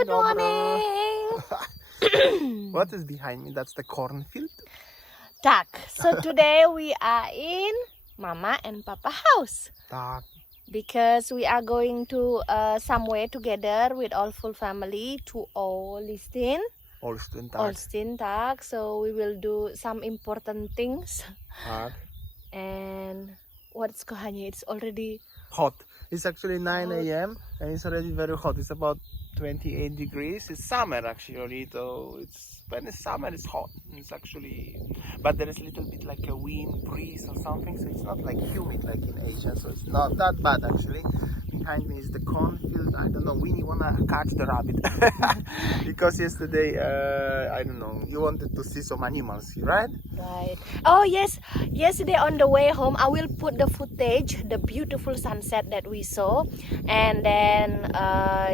Good bro. morning. What is behind me? That's the cornfield. Tak. So today we are in Mama and Papa house Tak. because we are going to somewhere together with all full family to Olsztyn. Olsztyn, tak. Olsztyn, tak. So we will do some important things. Tak. And what's kohanya? It's already Hot. It's actually 9 a.m. and it's already very hot. It's about 28 degrees. It's summer actually, so when it's summer it's hot. It's actually, but there is a little bit like a wind breeze or something, so it's not like humid like in Asia, so it's not that bad actually. Behind me is the cornfield. I don't know, Winnie wanna catch the rabbit because yesterday I don't know, you wanted to see some animals, right? right. Oh yes, yesterday on the way home I will put the footage, the beautiful sunset that we saw, and then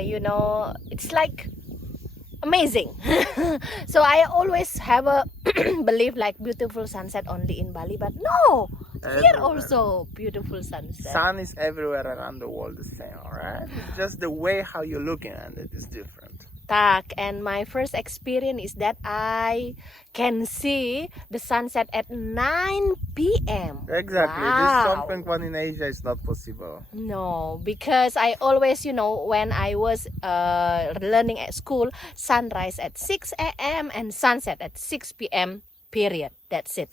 you know, it's like amazing. So I always have a belief like beautiful sunset only in Bali, but no, here Everywhere. also beautiful sunset. Sun is everywhere around the world the same, alright? It's just the way how you're looking at it is different. Tak, and my first experience is that I can see the sunset at 9 p.m. Exactly. Wow. This something one in Asia is not possible. No, because I always, you know, when I was learning at school, sunrise at 6 a.m. and sunset at 6 p.m. period. That's it.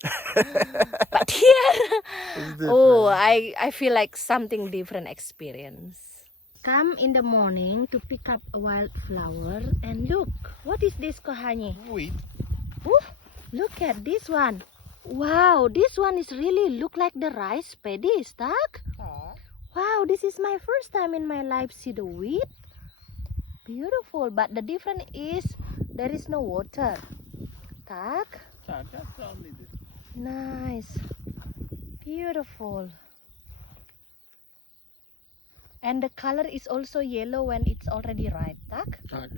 But here, oh, I feel like something different experience. Come in the morning to pick up a wildflower and look, what is this, Kohani? Wheat. Oh, look at this one. Wow, this one is really look like the rice paddies, tak? Wow, this is my first time in my life see the wheat. Beautiful, but the difference is there is no water. Tak? That's only this. Nice. Beautiful. And the color is also yellow when it's already ripe, tak? Nice.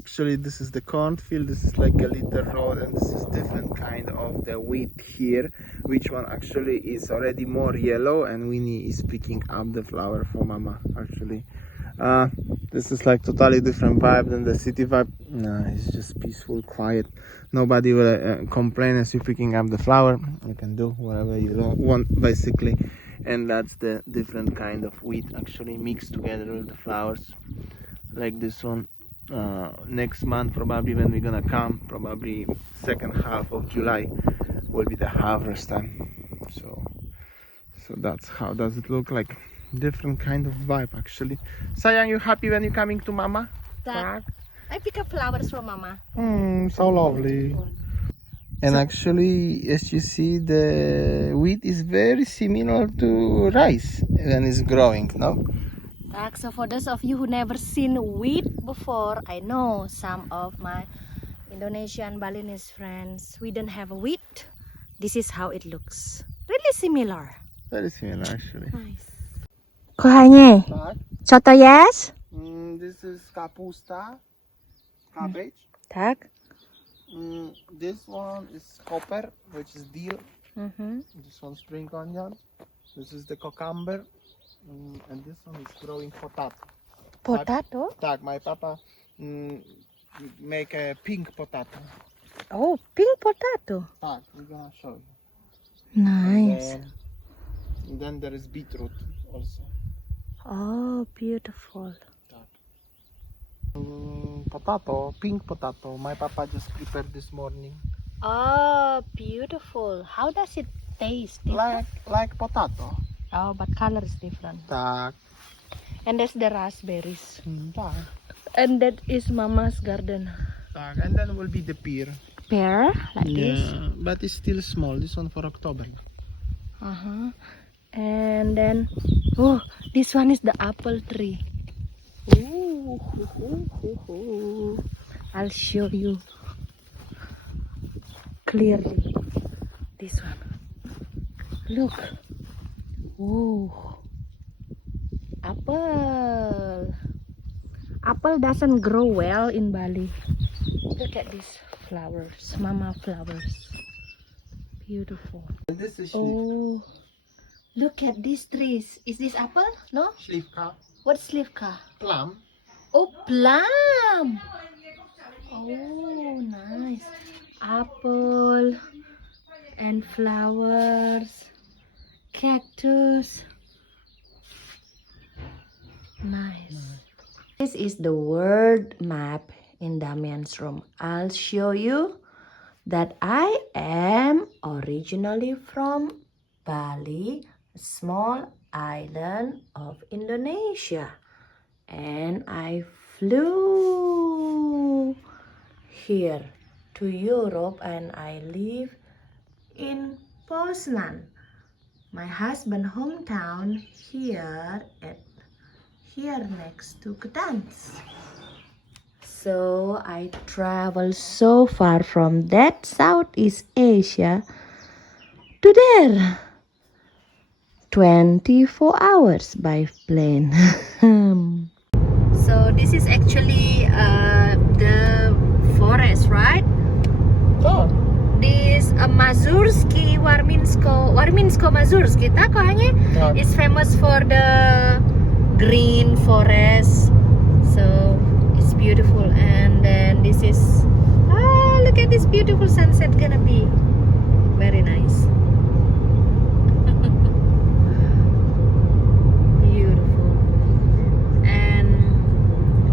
Actually, this is the cornfield. This is like a little road, and this is different kind of the wheat here. Which one actually is already more yellow, and Winnie is picking up the flower for Mama. Actually, this is like totally different vibe than the city vibe. No, it's just peaceful, quiet. Nobody will complain as you're picking up the flower. You can do whatever you want, basically. And that's the different kind of wheat actually mixed together with the flowers, like this one. Next month probably when we're gonna come, probably second half of July will be the harvest time. So that's how does it look like. Different kind of vibe actually. Sayang, you happy when you're coming to Mama? Tak. I pick up flowers from Mama. So lovely. And actually, as you see, the wheat is very similar to rice when it's growing, no? Tak, so for those of you who never seen wheat before, I know some of my Indonesian Balinese friends, we don't have a wheat. This is how it looks. Really similar. Very similar actually. Nice. Kochanie, co to jest? This is kapusta, cabbage. Tak. This one is copper, which is dill. Mhm. This one spring onion. This is the cucumber. And this one is growing potato. Potato? Tak, my papa make a pink potato. Oh, pink potato. Tak, we're gonna show you. Nice. And then there is beetroot also. Oh, beautiful. Potato, pink potato. My papa just prepared this morning. Oh, beautiful. How does it taste? Like potato. Oh, but color is different. Tak. And that's the raspberries. Tak. And that is Mama's garden. Tak. And then will be the pear. Pear, like this. Yeah, but it's still small. This one for October. And then, oh, this one is the apple tree. Ooh, I'll show you clearly. This one. Look. Oh, apple. Apple doesn't grow well in Bali. Look at these flowers, Mama flowers. Beautiful. And this is Oh, look at these trees. Is this apple? No? Slivka. What's slivka? Plum. Oh, plum. plum. Oh, nice. Apple and flowers, cactus. Nice. This is the world map in Damian's room. I'll show you that I am originally from Bali, a small island of Indonesia. And I flew here to Europe and I live in Poznań, my husband's hometown, here next to Gdansk. So I travel so far from that Southeast Asia to there. 24 hours by plane. So this is actually the forest, right? Oh. This Warminsko-Mazurski, tak kochanie? Tak. It's famous for the green forest. So it's beautiful. And then this is, look at this beautiful sunset gonna be. Very nice. Beautiful. And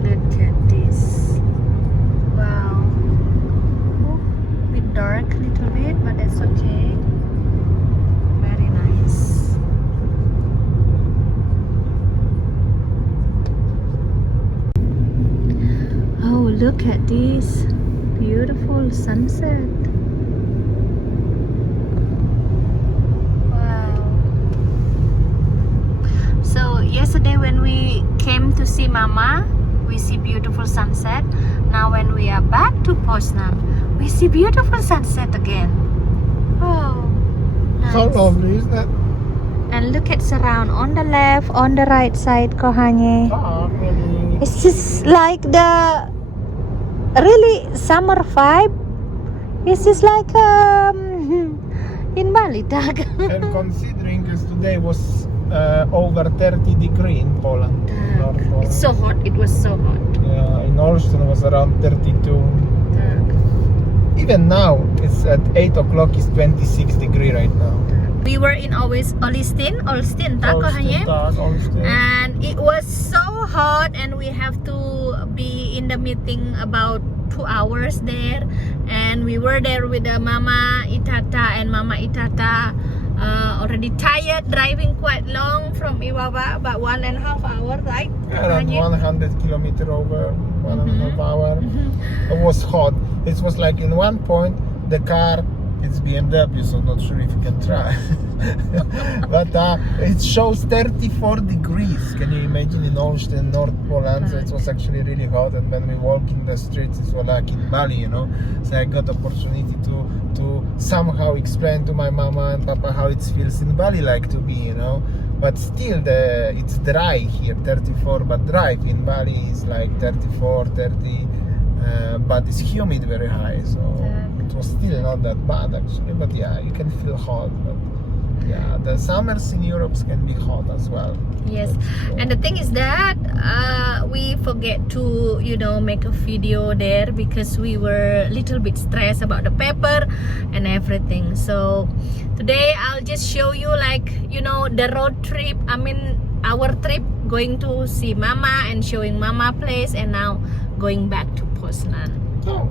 look at this. Wow. Oh, bit dark a little bit, but that's okay. Very nice. Oh, look at this beautiful sunset. Wow. So yesterday when we came to see Mama, we see beautiful sunset. Now when we are back to Poznań, we see beautiful sunset again. Oh, nice. So lovely, isn't it? And look at surround on the left, on the right side, kochanie. Oh, really. It's just like the really summer vibe. It's just like in Bali, tak? And considering because today was over 30 degrees in Poland. North Poland. It's so hot. It was so hot. Yeah, in Olsztyn was around 32. Even now, it's at 8 o'clock, it's 26 degrees right now. We were in Olsztyn, tak, kochanie? Olsztyn. And it was so hot, and we have to be in the meeting about 2 hours there. And we were there with the Mama Itata, and Mama Itata already tired driving quite long from Iwawa, about 1.5 hours, right? Around 100 kilometers over 1.5 hours. It was hot. It was like in one point the car, it's BMW, so not sure if you can try. But it shows 34 degrees. Can you imagine in Olsztyn, North Poland? So it was actually really hot. And when we walk in the streets, it was like in Bali, you know. So I got opportunity to somehow explain to my mama and papa how it feels in Bali like to be, you know. But still, it's dry here, 34, but dry. In Bali is like 34, 30. But it's humid very high, so it was still not that bad actually. But yeah, you can feel hot. But yeah, the summers in Europe can be hot as well. Yes, and the thing is that we forget to, make a video there because we were a little bit stressed about the paper and everything. So today I'll just show you the road trip. I mean our trip going to see Mama and showing Mama place, and now going back to Poznań. Oh.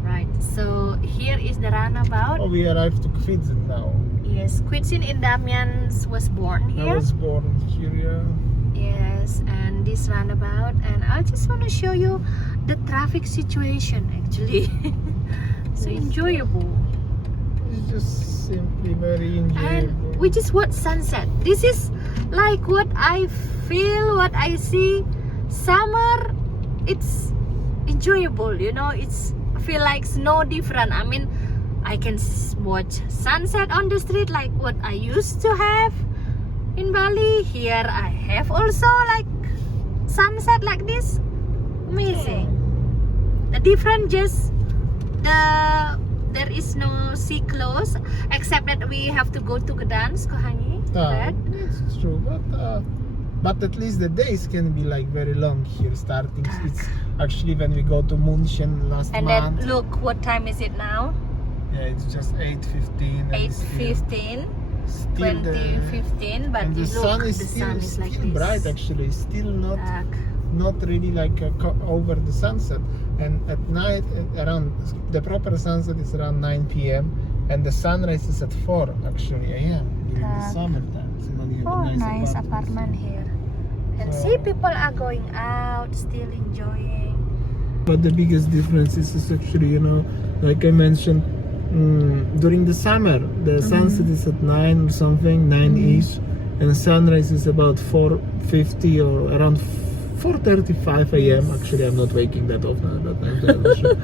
Right, so here is the roundabout. Oh, we arrived to Kwidzyn now. Yes, Kwidzyn in Damian's was born here. I was born here, yeah. Yes, and this roundabout, and I just want to show you the traffic situation actually. So enjoyable. It's just simply very enjoyable. And we just watch sunset. This is like what I feel, what I see. Summer, it's enjoyable, it's feel like it's no different. I mean, I can watch sunset on the street like what I used to have in Bali. Here I have also like sunset like this. Amazing. The different just there is no sea close, except that we have to go to Gdansk, kochani. It's true, but But at least the days can be like very long here. Starting, it's actually when we go to München last And month. then look, what time is it now? Yeah, it's just 8:15. 8:15, 20:15. But and the look, sun is the still, sun is like still this. bright. Actually, still Dark. not really like over the sunset. And at night, around the proper sunset is around 9 p.m. and the sunrise is at 4 actually a.m. during the summertime. So now we have Oh, a nice apartment. apartment here. And So- see, people are going out, still enjoying. But the biggest difference is actually, you know, like I mentioned, during the summer, the sunset is at 9 or something, 9-ish, and sunrise is about 4:50 or around 4:35 a.m. Actually, I'm not waking that often at that time. So I'm not sure.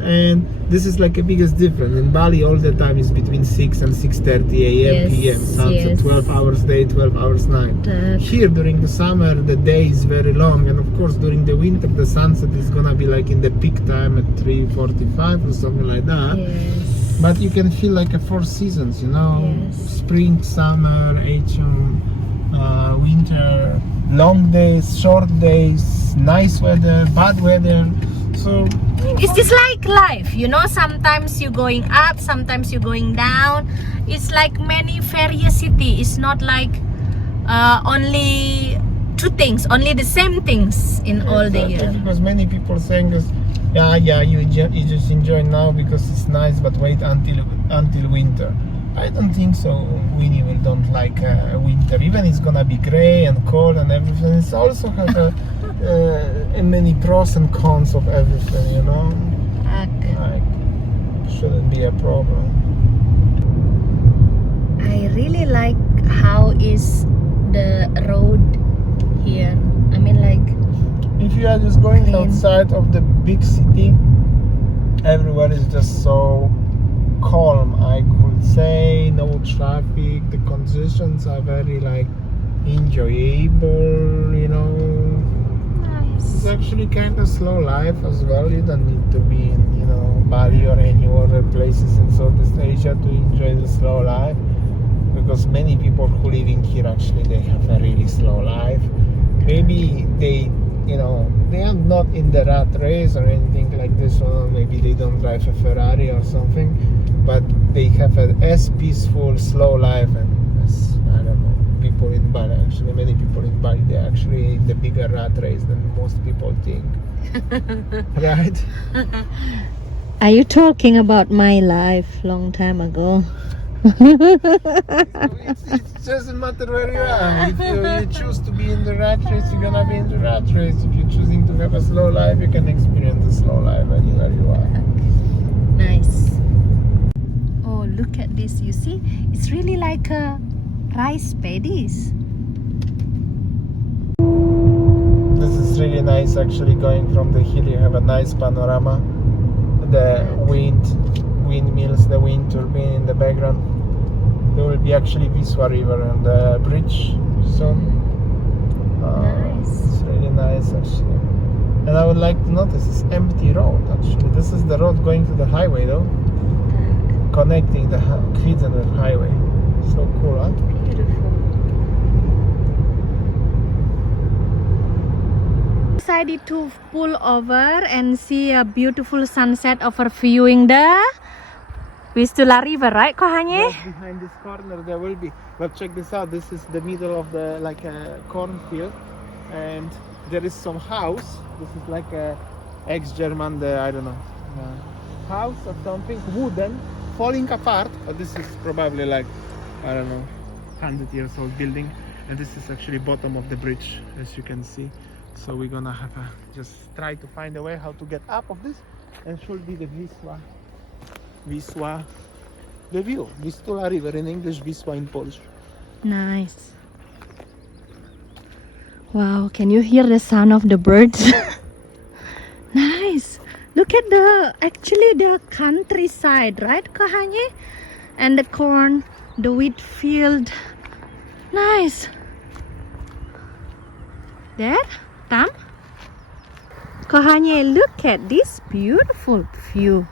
And this is like a biggest difference. In Bali, all the time is between 6 and 6:30 a.m. Yes, p.m. Sunset, yes. 12 hours day, 12 hours night. Here during the summer the day is very long, and of course during the winter the sunset is gonna be like in the peak time at 3:45 or something like that. Yes. But you can feel like a four seasons, you know. Yes. Spring, summer, autumn, winter, long days, short days, nice weather, bad weather. So It's just like life, you know. Sometimes you're going up, sometimes you're going down. It's like many variety. It's not like only two things, only the same things in all the exactly, year. because many people saying us, you just enjoy now because it's nice, but wait until winter. I don't think so. Winnie will don't like winter. Even it's gonna be gray and cold and everything. It's also have many pros and cons of everything, you know. Like, shouldn't be a problem. I really like how is the road here. I mean, like, If you are just going Clean. outside of the big city, everywhere is just so calm, I could say. No traffic, the conditions are very like enjoyable, you know. It's nice. actually kind of slow life as well. You don't need to be in, you know, Bali or any other places in Southeast Asia to enjoy the slow life, because many people who live in here actually they have a really slow life. Maybe they, you know, they are not in the rat race or anything like this, or maybe they don't drive a Ferrari or something, but they have an as peaceful, slow life, and as, I don't know, people in Bali, actually, many people in Bali, they're actually in the bigger rat race than most people think. Right? Are you talking about my life long time ago? It doesn't matter where you are. If you choose to be in the rat race, you're gonna be in the rat race. If you're choosing to have a slow life, you can experience a slow life anywhere you are. Nice. Oh, look at this. You see, it's really like rice paddies. This is really nice actually. Going from the hill, you have a nice panorama. The windmills, the wind turbine in the background. There will be actually Wisła River and the bridge soon. Nice. It's really nice actually. And I would like to notice this empty road actually. This is the road going to the highway though, connecting the Kwidzyn with highway. So cool, huh? Beautiful. Decided to pull over and see a beautiful sunset overviewing the Vistula River, right, Kohanye? Right behind this corner there will be. But check this out. This is the middle of the like a cornfield, and there is some house. This is like a ex-German, I don't know, house or something, wooden, falling apart. But this is probably like, I don't know, 100 years old building, and this is actually bottom of the bridge, as you can see. So we're gonna have to just try to find a way how to get up of this, and should be the Wisła, the view, Vistula River in English, Wisła in Polish. Nice. Wow, can you hear the sound of the birds? Nice. Look at actually the countryside, right, Kohanye? And the corn, the wheat field. Nice. There, Tam? Kohanye, look at this beautiful view.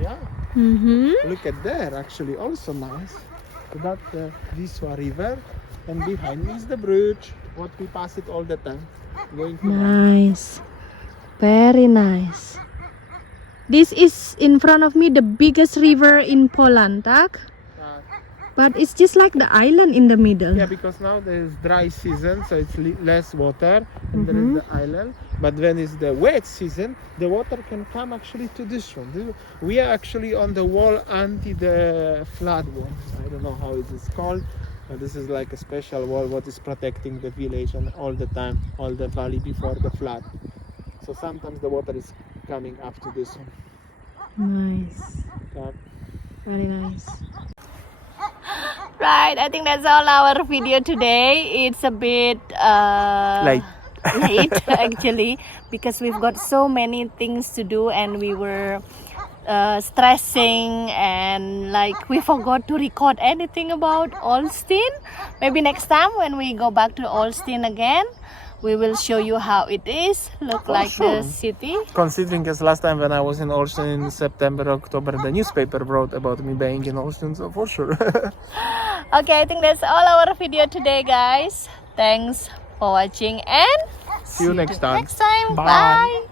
Yeah, look at there, actually also nice. So that's the Wisła River, and behind me is the bridge. what we pass it all the time. Going to Nice. Very nice. This is in front of me the biggest river in Poland, tak? But it's just like the island in the middle. yeah, because now there's dry season, so it's less water, and there is the island. But when it's the wet season, the water can come actually to this one. We are actually on the wall anti the flood wall. I don't know how it is called, but this is like a special wall what is protecting the village and all the time, all the valley before the flood. So sometimes the water is coming up to this one. Nice. Yeah. Very nice. Right, I think that's all our video today. It's a bit Late. late actually, because we've got so many things to do and we were stressing, and like we forgot to record anything about Olsztyn. Maybe next time when we go back to Olsztyn again, we will show you how it is look like sure. the city. Considering as last time when I was in Olsztyn in September, October, the newspaper wrote about me being in Olsztyn, so for sure. Okay, I think that's all our video today, guys. Thanks for watching and See you next time. Next time. Bye. Bye.